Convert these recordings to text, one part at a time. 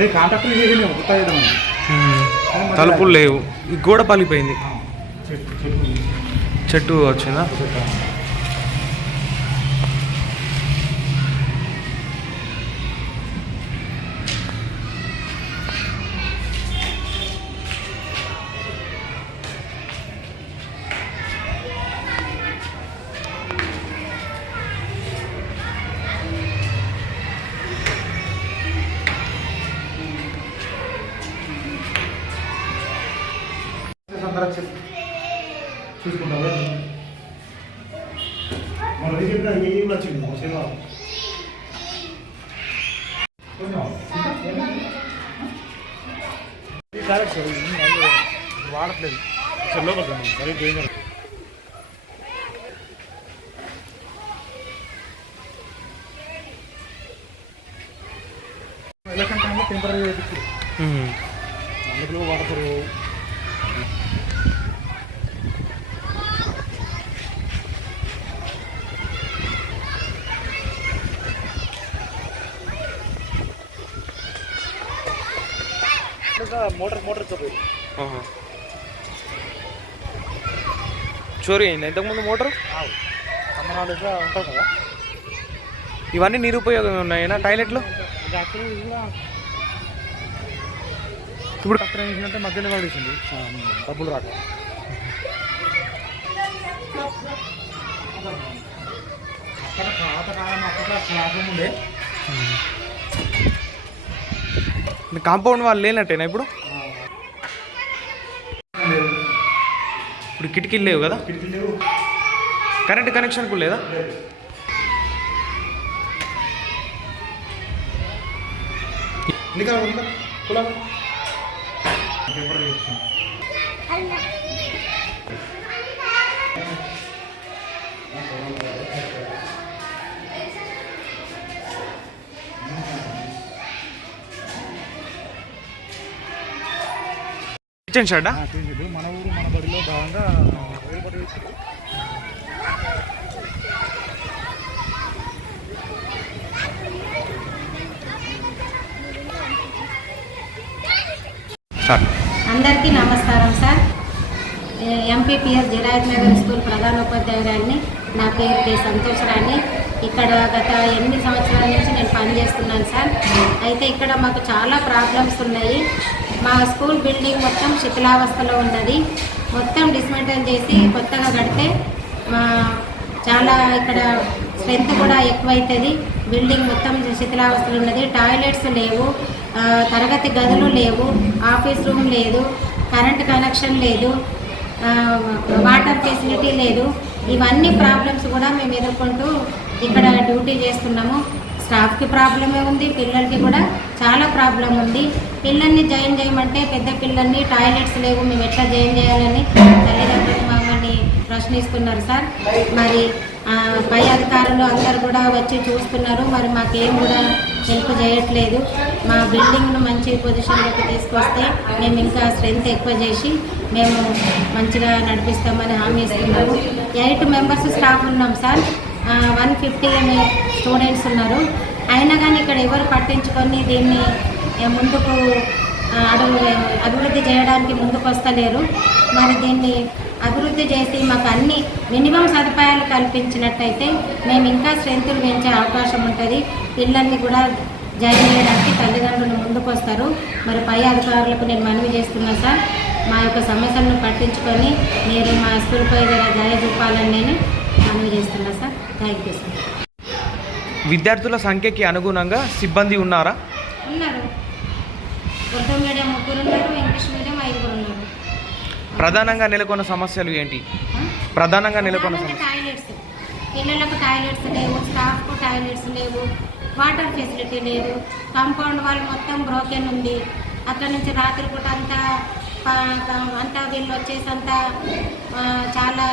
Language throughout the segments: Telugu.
ఏ కాంట్రాక్టర్ చేసి కొత్త చేద్దామని తలుపులు లేవు. ఈ గోడ పలిపోయింది. చెట్టు వచ్చిందా? అందరూ చూసుకుంటారు మన దగ్గర ఏ వచ్చింది? మా శనివారం వాడట్లేదు. లోపల మరీ డేంజర్ ఎలక్షన్ టైంలో టెంపరీ. అందులో వాడతారు. మోటార్ మోటార్ ఆహా. చోరీ అయింది? ఇంతకుముందు మోటార్? కమ్మనాలు ఇంకా ఉంటాయి కదా. ఇవన్నీ నిరుపయోగం ఉన్నాయనా టాయిలెట్లు? ఇప్పుడు కత్తెర వేసిందంటే మధ్యలో పడేసింది డబ్బులు రాక. అక్కడ పాత కాలం అక్కడ క్లాస్ ఉండే కాంపౌండ్ వాళ్ళు లేనట్టేనా ఇప్పుడు? ఇప్పుడు కిటికీలు లేవు కదా? కరెంట్ కనెక్షన్ కూడా లేదా? ఇంకా ఉందా? కులం. పేపర్ షెడ్ మన ఊరు మన బడిలో భాగంగా అందరికీ నమస్కారం sir. MPPS Jirayat Nagar school ప్రధానోపాధ్యాయురాన్ని నా పేరు కె సంతోషరాణి ఇక్కడ గత ఎనిమిది సంవత్సరాల నుంచి నేను పనిచేస్తున్నాను సార్. అయితే ఇక్కడ మాకు చాలా ప్రాబ్లమ్స్ ఉన్నాయి. మా స్కూల్ బిల్డింగ్ మొత్తం శిథిలావస్థలో ఉన్నది. మొత్తం డిస్మెంటల్ చేసి కొత్తగా కడితే మా చాలా ఇక్కడ స్ట్రెంత్ కూడా ఎక్కువైతుంది. బిల్డింగ్ మొత్తం శిథిలావస్థలో ఉన్నది. టాయిలెట్స్ లేవు తరగతి గదులు లేవు ఆఫీస్ రూమ్ లేదు కరెంట్ కనెక్షన్ లేదు. వాటర్ ఫెసిలిటీ లేదు. ఇవన్నీ ప్రాబ్లమ్స్ కూడా మేము ఎదుర్కొంటూ ఇక్కడ డ్యూటీ చేస్తున్నాము. స్టాఫ్కి ప్రాబ్లమే ఉంది పిల్లలకి కూడా చాలా ప్రాబ్లం ఉంది. పిల్లల్ని జాయిన్ చేయమంటే పెద్ద పిల్లల్ని టాయిలెట్స్ లేవు మేము ఎట్లా జాయిన్ చేయాలని తల్లిదండ్రులు మమ్మల్ని ప్రశ్నిస్తున్నారు సార్. మరి పై అధికారులు అందరు కూడా వచ్చి చూస్తున్నారు. మరి మాకేం కూడా హెల్ప్ చేయట్లేదు. మా బిల్డింగ్ను మంచి పొజిషన్లోకి తీసుకొస్తే మేము ఇంకా స్ట్రెంత్ ఎక్కువ చేసి మేము మంచిగా నడిపిస్తామని హామీ ఇస్తున్నాము. ఎయిట్ మెంబర్స్ స్టాఫ్ ఉన్నాం సార్. వన్ ఫిఫ్టీ స్టూడెంట్స్ ఉన్నారు. అయినా కానీ ఇక్కడ ఎవరు పట్టించుకొని దీన్ని ముందుకు అడుగు అభివృద్ధి చేయడానికి ముందుకు వస్తలేరు మరి దీన్ని అభివృద్ధి చేసి మాకు అన్ని మినిమం సదుపాయాలు కల్పించినట్టయితే మేము ఇంకా స్ట్రెంత్లు పెంచే అవకాశం ఉంటుంది. పిల్లల్ని కూడా జాయిన్ చేయడానికి తల్లిదండ్రులు ముందుకు వస్తారు మరి పై అధికారులకు నేను మనవి చేస్తున్నా సార్ మా యొక్క సమస్యలను పట్టించుకొని మీరు మా స్కూల్పై దయ చూపాలని నేను మనవి చేస్తున్నా సార్. Thank you sir. విద్యార్థుల సంఖ్యకి అనుగుణంగా సిబ్బంది ఉన్నారా? ఉన్నారు. ఉర్దూ మీడియం ముగ్గురు ఉన్నారు ఇంగ్లీష్ మీడియం ఐదుగురు ఉన్నారు. ప్రధానంగా నెలకొన్న సమస్యలు ఏంటి? ప్రధానంగా నెలకొన్న టాయిలెట్స్. పిల్లలకు టాయిలెట్స్ లేవు స్టాఫ్కు టాయిలెట్స్ లేవు వాటర్ ఫెసిలిటీ లేదు. కాంపౌండ్ వాల్ మొత్తం బ్రోకెన్ ఉంది. అక్కడ నుంచి రాత్రిపూట అంతా ప- ప- అంతా వీళ్ళు వచ్చేసి అంతా చాలా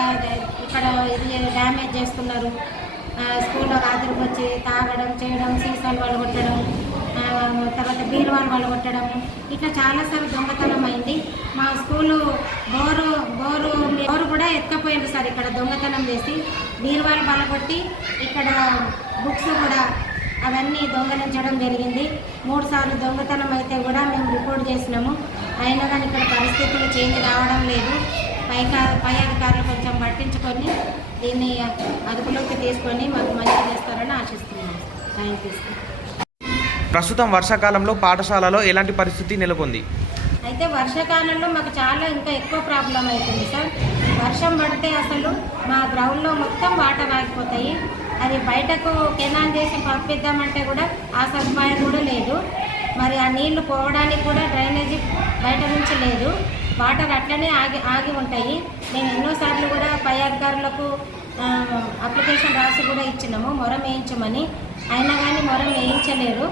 ఇక్కడ ఇది డ్యామేజ్ చేస్తున్నారు. స్కూల్లో రాత్రికి వచ్చి తాగడం చేయడం సీసాలు వాళ్ళు కొట్టడం తర్వాత బీరువాలు వాళ్ళు కొట్టడం ఇట్లా చాలాసార్లు దొంగతనం అయింది. మా స్కూలు బోరు బోరు బోరు కూడా ఎత్తుకపోయింది సార్. ఇక్కడ దొంగతనం చేసి బీరువాలు బలగొట్టి ఇక్కడ బుక్స్ కూడా అవన్నీ దొంగలించడం జరిగింది. మూడు సార్లు దొంగతనం అయితే కూడా మేము రిపోర్ట్ చేసినాము. అయినా కానీ ఇక్కడ పరిస్థితులు చేంజ్ కావడం లేదు. పైకా పై అధికారులు కొంచెం పట్టించుకొని దీన్ని అదుపులోకి తీసుకొని మాకు మంచి చేస్తారని ఆశిస్తున్నాము. థ్యాంక్ యూ ప్రస్తుతం వర్షాకాలంలో పాఠశాలలో ఎలాంటి పరిస్థితి నెలకొంది? అయితే వర్షాకాలంలో మాకు చాలా ఇంకా ఎక్కువ ప్రాబ్లం అవుతుంది సార్. వర్షం పడితే అసలు మా గ్రౌండ్లో మొత్తం వాటర్ ఆగిపోతాయి. అది బయటకు కెనాన్ చేసి పంపిద్దామంటే కూడా ఆ సదుపాయం కూడా లేదు. మరి ఆ నీళ్ళు పోవడానికి కూడా డ్రైనేజీ బయట నుంచి లేదు. వాటర్ అట్లనే ఆగి ఆగి ఉంటాయి. మేము ఎన్నోసార్లు కూడా పై అధికారులకు అప్లికేషన్ రాసి కూడా ఇచ్చినాము. మొరం వేయించమని అయినా కానీ మొరం వేయించలేరు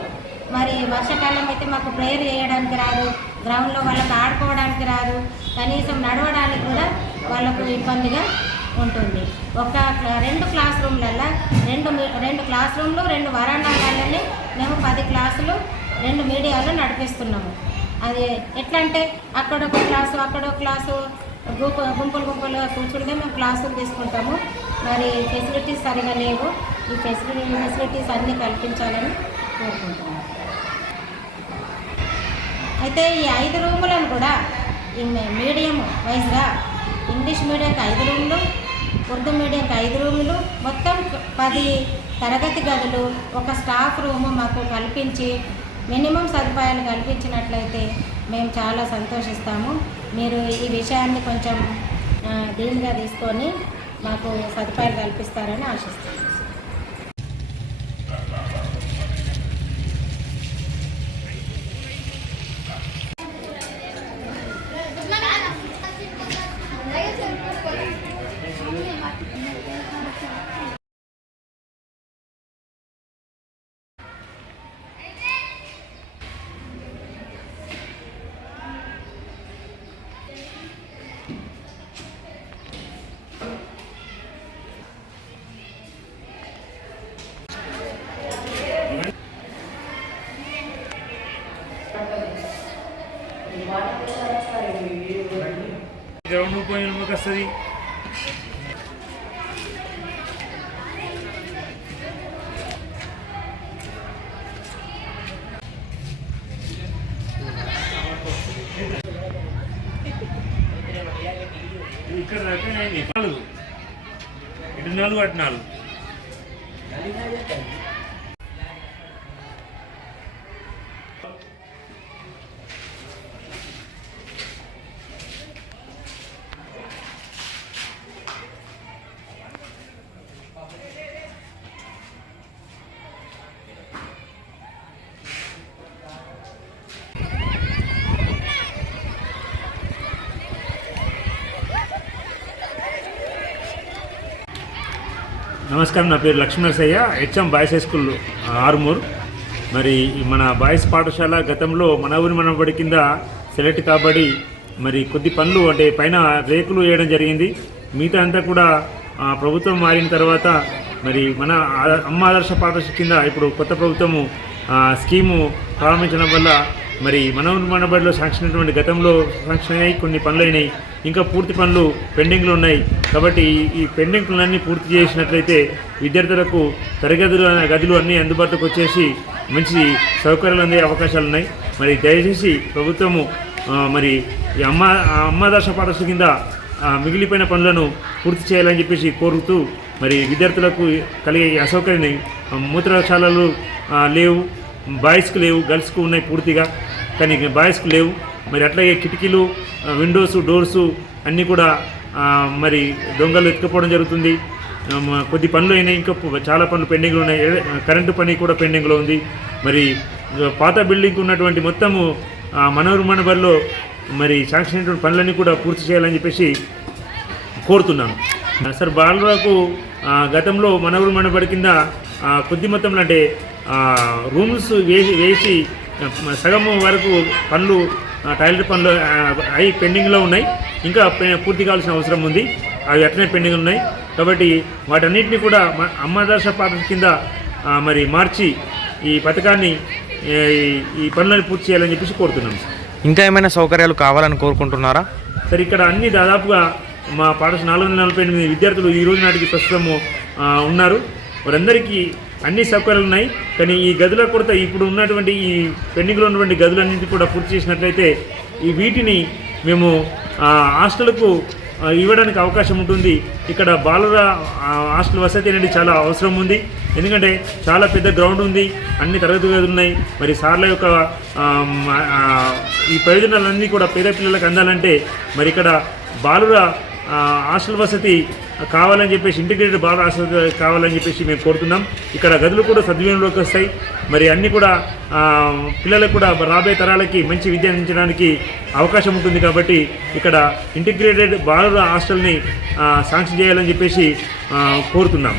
మరి వర్షాకాలం అయితే మాకు ప్రేయర్ చేయడానికి రాదు. గ్రౌండ్లో వాళ్ళకి ఆడుకోవడానికి రాదు. కనీసం నడవడానికి కూడా వాళ్ళకు ఇబ్బందిగా ఉంటుంది. ఒక రెండు క్లాస్ రూమ్లలో రెండు రెండు క్లాస్ రూమ్లు రెండు వరాండాలనే మేము పది క్లాసులు రెండు మీడియాలు నడిపిస్తున్నాము. అది ఎట్లా అంటే అక్కడ ఒక క్లాసు అక్కడ ఒక క్లాసు గుంపు గుంపులు గుంపులుగా కూర్చుంటే మేము క్లాసులు తీసుకుంటాము. మరి ఫెసిలిటీస్ సరిగా లేవు. ఈ ఫెసిలిటీ ఫెసిలిటీస్ అన్నీ కల్పించాలని కోరుకుంటున్నాము. అయితే ఈ ఐదు రూములను కూడా ఈ మీడియం వైజ్గా ఇంగ్లీష్ మీడియంకి ఐదు రూములు ఉర్దూ మీడియంకి ఐదు రూములు మొత్తం పది తరగతి గదులు ఒక స్టాఫ్ రూము మాకు కల్పించి మినిమం సదుపాయాలు కల్పించినట్లయితే మేము చాలా సంతోషిస్తాము. మీరు ఈ విషయాన్ని కొంచెం దీనిగా తీసుకొని మాకు సదుపాయాలు కల్పిస్తారని ఆశిస్తున్నాను గ్రౌండ్ పోయిన వస్తుంది ఇక్కడ దాకా నాలుగు ఇటు నాలుగు అటు నాలుగు. నమస్కారం నా పేరు Lakshmanasayya. HM boys high school Armoor. మరి మన బాయ్స్ పాఠశాల గతంలో మన ఊరి మనబడి కింద సెలెక్ట్ కాబడి మరి కొద్ది పనులు అంటే పైన రేకులు వేయడం జరిగింది. మిగతా అంతా కూడా ప్రభుత్వం మారిన తర్వాత మరి మన అమ్మ ఆదర్శ పాఠశాల కింద ఇప్పుడు కొత్త ప్రభుత్వము స్కీము ప్రారంభించడం వల్ల మరి మన ఊరి మనబడిలో శాంక్షన్ అయినటువంటి గతంలో శాంక్షన్ అయ్యి కొన్ని పనులు అయినాయి. ఇంకా పూర్తి పనులు పెండింగ్లు ఉన్నాయి. కాబట్టి ఈ- పెండింగ్ పనులన్నీ పూర్తి చేసినట్లయితే విద్యార్థులకు తరగతులు గదులు అన్నీ అందుబాటులోకి వచ్చేసి మంచి సౌకర్యాలు అందే అవకాశాలు ఉన్నాయి. మరి దయచేసి ప్రభుత్వము మరి ఈ అమ్మ ఆ పాఠశాల కింద మిగిలిపోయిన పనులను పూర్తి చేయాలని చెప్పేసి కోరుతూ మరి విద్యార్థులకు కలిగే అసౌకర్యం అసౌకర్యాన్ని మూత్రశాలలు లేవు బాయ్స్కు లేవు గర్ల్స్కు ఉన్నాయి పూర్తిగా. కానీ బాయ్స్కు లేవు. మరి అట్లాగే కిటికీలు విండోస్ డోర్సు అన్నీ కూడా మరి దొంగలు ఎత్తుకుపోవడం జరుగుతుంది. కొద్ది పనులు అయినాయి. ఇంకా చాలా పనులు పెండింగ్లో ఉన్నాయి. కరెంటు పని కూడా పెండింగ్లో ఉంది. మరి పాత బిల్డింగ్ ఉన్నటువంటి మొత్తము మనోర్మణ బరిలో మరి శాంక్షన్ అయినటువంటి పనులన్నీ కూడా పూర్తి చేయాలని చెప్పేసి కోరుతున్నాను. సార్ బాలులకు గతంలో మనవరు మనబడి కింద కొద్ది మొత్తంలో అంటే రూమ్స్ వేసి వేసి సగం వరకు పనులు టాయిలెట్ పనులు అవి పెండింగ్లో ఉన్నాయి. ఇంకా పూర్తి కావాల్సిన అవసరం ఉంది. అవి అట్లనే పెండింగ్ ఉన్నాయి. కాబట్టి వాటన్నిటిని కూడా అమ్మాదర్శ పాత్ర కింద మరి మార్చి ఈ పథకాన్ని ఈ- పనులను పూర్తి చేయాలని చెప్పేసి కోరుతున్నాం. ఇంకా ఏమైనా సౌకర్యాలు కావాలని కోరుకుంటున్నారా? సరే ఇక్కడ అన్ని దాదాపుగా మా పాఠశాల నాలుగు వందల నలభై ఎనిమిది విద్యార్థులు ఈ రోజు నాటికి ప్రస్తుతము ఉన్నారు. వారందరికీ అన్ని సౌకర్యాలు ఉన్నాయి. కానీ ఈ గదుల కొరత ఇప్పుడు ఉన్నటువంటి ఈ పెండింగ్లో ఉన్నటువంటి గదులన్నింటి కూడా పూర్తి చేసినట్లయితే ఈ వీటిని మేము హాస్టల్కు ఇవ్వడానికి అవకాశం ఉంటుంది. ఇక్కడ బాలుర హాస్టల్ వసతి అనేది చాలా అవసరం ఉంది. ఎందుకంటే చాలా పెద్ద గ్రౌండ్ ఉంది. అన్ని తరగతి గదులు ఉన్నాయి. మరి సార్ల యొక్క ఈ ప్రయోజనాలన్నీ కూడా పేద పిల్లలకు అందాలంటే మరి ఇక్కడ బాలుర హాస్టల్ వసతి కావాలని చెప్పేసి ఇంటిగ్రేటెడ్ బాల హాస్టల్ కావాలని చెప్పేసి మేము కోరుతున్నాం. ఇక్కడ గదులు కూడా సద్వినియోగంలోకి వస్తాయి. మరి అన్నీ కూడా పిల్లలకు కూడా రాబోయే తరాలకి మంచి విద్య అందించడానికి అవకాశం ఉంటుంది కాబట్టి ఇక్కడ ఇంటిగ్రేటెడ్ బాలుర హాస్టల్ని శాంక్షన్ చేయాలని చెప్పేసి కోరుతున్నాం.